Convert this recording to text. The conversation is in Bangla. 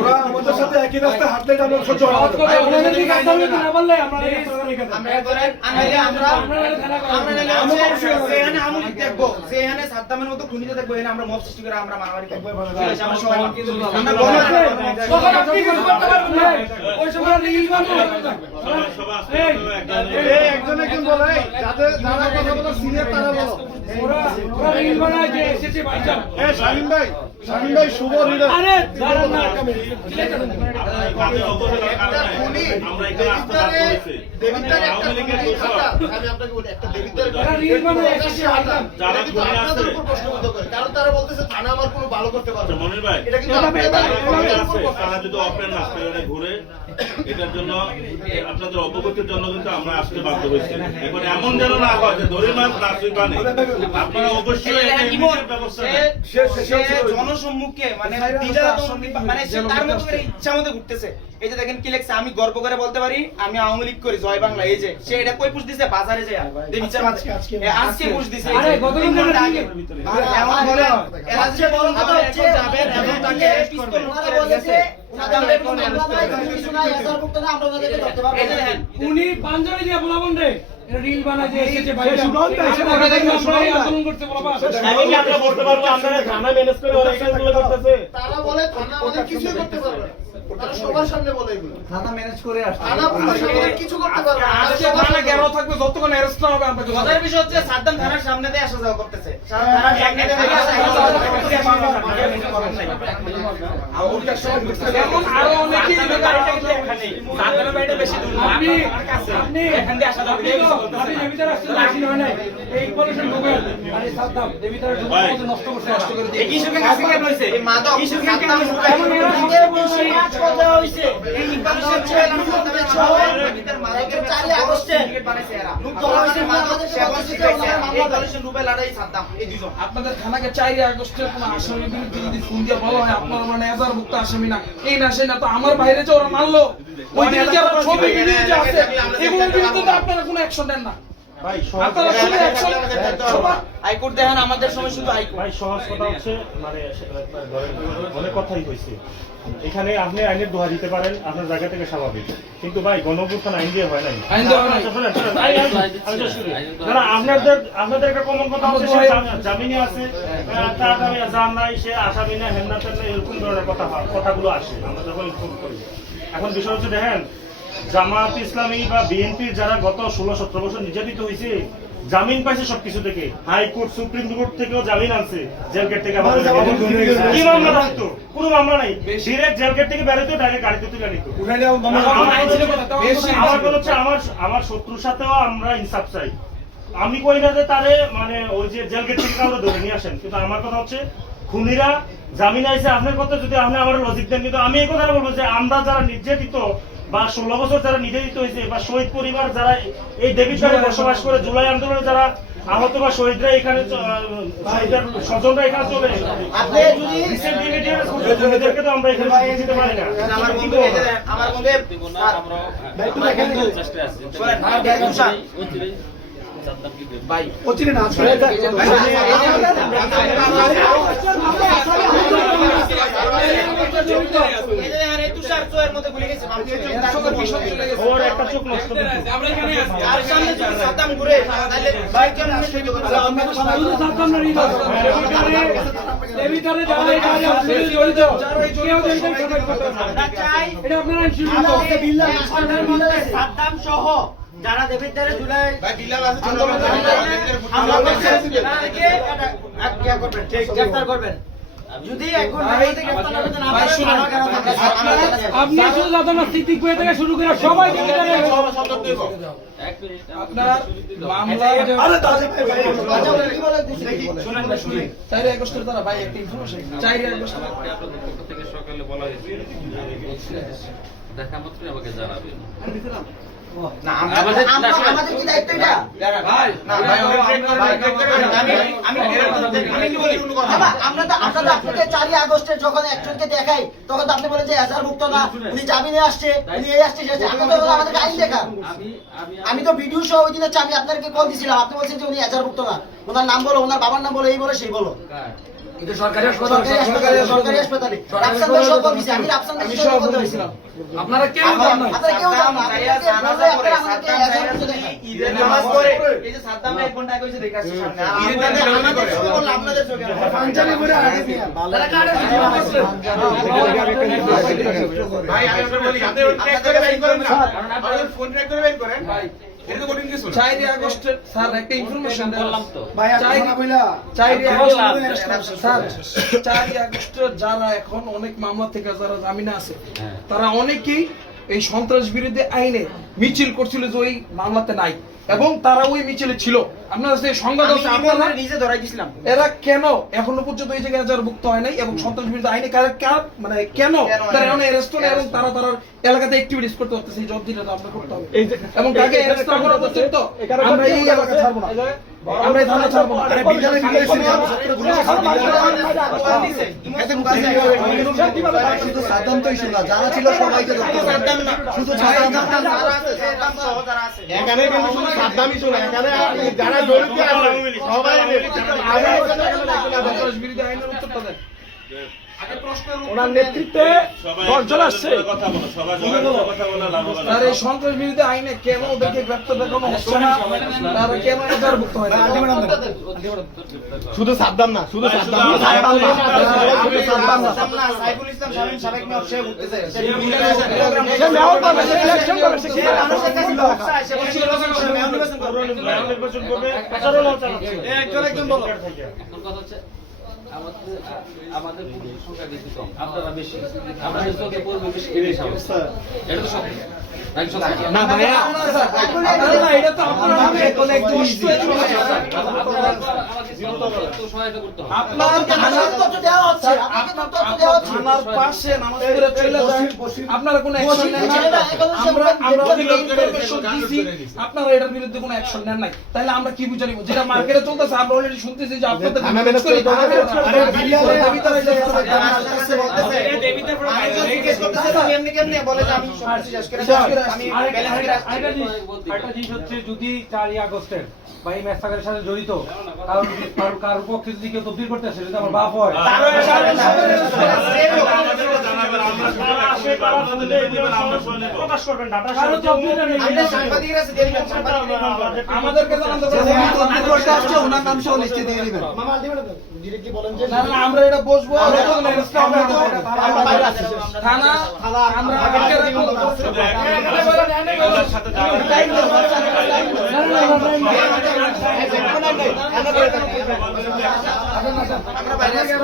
ওরা আমাদের সাথে একই রাস্তায় হাঁটলে আমরা সহ্য করতে পারি সাদ্দামের মতো খুনিতে দেখবো এখানে আমরা মব সৃষ্টি করে আমরা মারামারি করবো একজন একজন বলে যাদের যারা কথা বলে সিনিয়র তারা বলো শামিম ভাই শুভ হৃদয় কারণ তারা বলতেছে থানা আমার কোনো ভালো করতে পারবে মনির ভাই তারা যদি অপেন রাস্তায় ঘুরে এটার জন্য আপনাদের অবগতির জন্য কিন্তু আমরা আসতে বাধ্য হয়েছি। এখন এমন যেন না হয় যে ধরে মাছ নাচুই পানি আপনারা অবশ্যই ব্যবস্থা জনসম্মুখে মানে মানে সে তার মতো করে ইচ্ছা মতো ঘুরতেছে। এই যে দেখেন কি লেখছে, আমি গর্ব করে বলতে পারি আমি আওয়ামী লীগ করি, জয় বাংলা। এই যে সে এটা কই পুশ দিছে, বাজারে যায় দেবিচার মাঝে আজকে পুশ দিছে। আরে গতকাল ঘন্টা আগে এমন বলে এরা যে বড় কথা হচ্ছে যাবেন এবং তাকে পিস্তল করে দিয়েছে। উনি পাঞ্জাবি দিয়ে বলাবন রে রিল বানায় যে এসেছে ভাই আন্দোলন করতে বলবা আমরা বলতে পারবো আপনারা থানা ম্যানেজ করে ওরা এগুলো করতেছে। তারা বলে থানা আমাদের কিছুই করতে পারবে না, তারা সবার সামনে বলে এগুলো থানা ম্যানেজ করে আসছে। থানা পুলিশ আমাদের কিছু করতে পারবে না, আজকে থানা গেরো থাকবে যতক্ষণ অ্যারেস্ট না হবে আমরা মজার বিষয় হচ্ছে সাদ্দাম থানার সামনে দিয়ে আসা যাওয়া করতেছে। থানার সামনে দিয়ে এখন আরো অনেকেই সাদ্দামের বাইরে বেশি দূর না, আপনি এখান দিয়ে আসা যাবে। আপনি দেবিতার আসতে আসি হয় না এই পলিউশন গুগল আরে সাদ্দাম দেবিতার মতো নষ্ট করছে এই কিশোরকে কাছে কেন হইছে? এই মাদক কিশোরকে সাদ্দাম এমন এরা কাজ কথা হইছে। এই ইনফরমেশন ছিল সাদ্দামের ছয় দেবিতার মাদকের 4 আগস্টে টিকিট বানাইছে এরা। ধরা হইছে মাদক সেবন শিখাইছে। এই পলিউশন রূপে লড়াই সাদ্দাম এই দুজন। আপনাদের থানাকে 4 আগস্টের কোন আসামি বিরুদ্ধে যদি ফোন দিয়ে বলা হয় আপনারা মানে এজাহারভুক্ত আসামি না, এই না সেই না, তো আমার বাইরে যে ওরা মারলো ওই দিকে যারা ছবি ভিডিও যে আছে এগুলোর বিরুদ্ধে তো আপনারা কোনো অ্যাকশন নেন না ভাই আপনারা শুধু অ্যাকশন হাইকোর্ট দেখেন আমাদের সময় শুধু হাইকোর্ট। ভাই সহজ কথা হচ্ছে মানে অনেক কথাই হয়েছে এখানে। আপনি আইনের দোহা দিতে পারেন আপনার জায়গা থেকে স্বাভাবিক, কিন্তু ভাই গণঅভ্যুত্থান আইন দিয়ে হয় নাই। যারা আপনাদের একটা কমন কথা হচ্ছে জামিনে আছে, তার নামে জান নাই, সে আসামি না, হেমনা তেমনা এরকম ধরনের কথাগুলো আসে আমরা যখন ইনফর্ম করি। এখন বিষয় হচ্ছে দেখেন জামাত ইসলামী বা বিএনপির যারা গত 16-17 বছর নির্যাতিত হয়েছে জামিন পাইছে সবকিছু থেকে, হাইকোর্ট সুপ্রিম কোর্ট থেকেও জামিন আনছে, জেল গেট থেকে কি মামলা থাকতো? কোনো মামলা নাই, ডিরেক্ট জেল গেট থেকে বেরোতো, ডাইরেক্ট গাড়িতে তুলে নিত। আমার কথা হচ্ছে আমার শত্রুর সাথেও আমরা ইনসাফ চাই। আমি কই না যে তারে মানে ওই যে জেল গেট থেকে কাউকে ধরে নিয়ে আসেন, কিন্তু আমার কথা হচ্ছে খুনিরা জামিন আইছে। আপনার কথা যদি আপনি আমার লজিক দেন, কিন্তু আমি এই কথাটা বলবো যে আমরা যারা নির্যাতিত বা 16 বছর যারা নির্যাতিত হয়েছে বা শহীদ পরিবার যারা এই দেবীদ্বারে বসবাস করে জুলাই আন্দোলনে যারা আহত বা শহীদরা এখানে শহীদের স্বজনরা এখানে চলে এদেরকে তো আমরা এখানে দিতে পারি না। আমার বন্ধু ভাই অচিরে না আছে তুষার চোয়ের মধ্যে ভুলে গেছে ওর একটা চোখ নষ্ট আমরা এখানে আছি আর সামনে যদি সাদ্দাম ঘুরে তাহলে ভাই কেমন সহ্য করবে? সাদ্দাম না রিল দেবিতারে যারা এই কাজে আছে জড়িত কেউ দেবিতার সাপোর্ট করতে না। আমরা চাই এটা আপনারা শুরু সাদ্দাম সহ যারা দেবিদ্বারে জুলাই ভাই বিল্লাল আছে হামলা করছে তাদেরকে গ্রেফতার করবেন। যদি এখন আপনি শুধু দাদা সিদ্দিক ভাই থেকে শুরু করে সবাই আপনার মামলা আরে দাদা ভাই শুনেন না শুনেন 4 আগস্টের দ্বারা ভাই একটা ইনফরমেশন 4 আগস্ট থেকে সকালে বলা হয়েছে দেখা মাত্রই আমাকে জানাবেন। না আমাদের কি দায়িত্ব এটা ভাই না ভাই আমি কি বলি বাবা আমরা তো আপনাকে 4 আগস্টের যখন একজনকে দেখাই তখন তো আপনি বলেন যে এজাহারভুক্ত না, উনি জামিনে আসছে, উনি এই আসছে সে আপনি তো আমাদের আইন দেখা। আমি তো ভিডিও সহ ওই দিনের আমি আপনাকে কল দিছিলাম, আপনি বলছেন যে উনি এজাহারভুক্ত না, ওনার নাম বলো, ওনার বাবার নাম বলো, এই বলে সেই বলো। এটা সরকারি সরকারি হাসপাতালে রাফসান ভাই সব বলছে, আমি রাফসান ভাই আমি সব সব বলতে বলেছিলাম পারছি। আপনারা কেউ জানেন না আপনারা কেউ জানেন না, আপনারা বললে আপনারা আমাদেরকে এজাহার করে দেখান। ঈদের নামাজ পড়ে এই যে সাদ্দাম 1 ঘন্টা আগে হইছে দেখে আসছে সামনে আমাদের চোখে বললে আপনাদের চোখে না। পাঞ্জাবি পরে আগে নিয়ে তারা কারে জীবন করছে ভাই আমি আপনাদের বলি আপনি ট্র্যাক করে বের করেন না আমাদের ফোন ট্র্যাক করে বের করেন ভাই এটা তো কঠিন কিছু না 4 আগস্ট স্যার একটা ইনফরমেশন বললাম তো। ভাই আপনি না কইলা 4 আগস্ট স্যার বললাম। 4 আগস্ট যারা এখন অনেক মামলা থেকে যারা জামিনে আছে হ্যাঁ। তারা অনেকেই এই সন্ত্রাস বিরোধী আইনে মিছিল করছিল যে ওই মামলাতে নাই এবং তারা ওই মিছিলে ছিল। আপনারা সেই সংবাদ আছে আপনারা নিজে ধরাই দিছিলাম এরা কেন এখনো পর্যন্ত এই জায়গায় যারা মুক্ত হয় নাই এবং সন্ত্রাস বিরোধী আইনে মানে কেন তারা এখন অ্যারেস্ট করে এবং তারা তার এলাকাতে অ্যাক্টিভিটিস করতে পারতেছে এই জবদিটা আমরা করতে হবে এবং তাকে অ্যারেস্ট না করা পর্যন্ত আমরা এই এলাকা ছাড়বো না, আমরা এই থানা ছাড়বো না। আরে বিদ্যালয় শুধু সাদ্দাম তো ইস্যু না, যারা ছিল সবাইকে ধরতে হবে। শুধু সাদ্দাম না, এখানে কিন্তু শুধু সাদ্দামই শোনা, এখানে যারা জড়িত আছে সবাই সন্ত্রাস বিরোধী আইনের উত্তরটা দেন। ওনার নেতৃত্বে দলচল আসছে। আর এই সন্ত্রাস বিরোধী আইনে কেন ওদেরকে গ্রেপ্তার দেখানো হচ্ছে না, তারা কেন এজাহারভুক্ত হয় না? শুধু সাদ্দাম না, শুধু সাদ্দাম না, শুধু সাদ্দাম না। সাইফুল ইসলাম শামীম সাবেক মেয়র সে উঠতেছে সে মেয়র পাবে, সে ইলেকশন করবে, সে কি করবে? মানুষের কাছে লোক চায়, সে বলছে নির্বাচন করবে, মেয়র নির্বাচন করবে। নির্বাচন করবে, প্রচারণাও চালাচ্ছে। একজন বলো। এখন কথা হচ্ছে আমাদের পুলিশের সংখ্যা বেশি কম, আপনারা বেশি, আপনাদের চোখে পড়বে বেশি, এটাই স্বাভাবিক। এটা তো সত্যি নাকি সত্যি না ভাইয়া, আপনারা না, এটা তো আপনারা ভাবে কোনো একটু তো সহায়তা করতে হবে। আপনার থানার তথ্য দেওয়া হচ্ছে, আপনাকে তথ্য দেওয়া হচ্ছে। থানার পাশে নামাজ পড়ে চলে যায়, আপনারা কোনো অ্যাকশন নেন না। আমরা ইনফরমেশন দিছি, আপনারা এটার বিরুদ্ধে কোনো অ্যাকশন নেন নাই, তাহলে আমরা কি বুঝে নিব? যেটা মার্কেটে চলতেছে আমরা অলরেডি শুনতেছি যে আপনাদের ম্যানেজ করি। আরে বিল্লালের ভিতরে যে কেমনে বলে যে আমি সব কিছু শেষ করে আমি ব্যালেন্স করে আসছি। আরেকটা জিনিস হচ্ছে যদি 4 আগস্টের বা এই ম্যাসাকারের সাথে জড়িত কারোর পক্ষে যদি কেউ তদবির করতে আসে, যদি আমার বাপ হয় প্রকাশ করবেন, ডাটা কারো তদবির নেই। আমাদের সাংবাদিকরা আছে দিয়ে দিবেন, সাংবাদিকরা আমাদেরকে জানাতে না, না, আমরা এটা বসবো থানা আমরা আগে রাখবো। আমরা বাইরে আছি।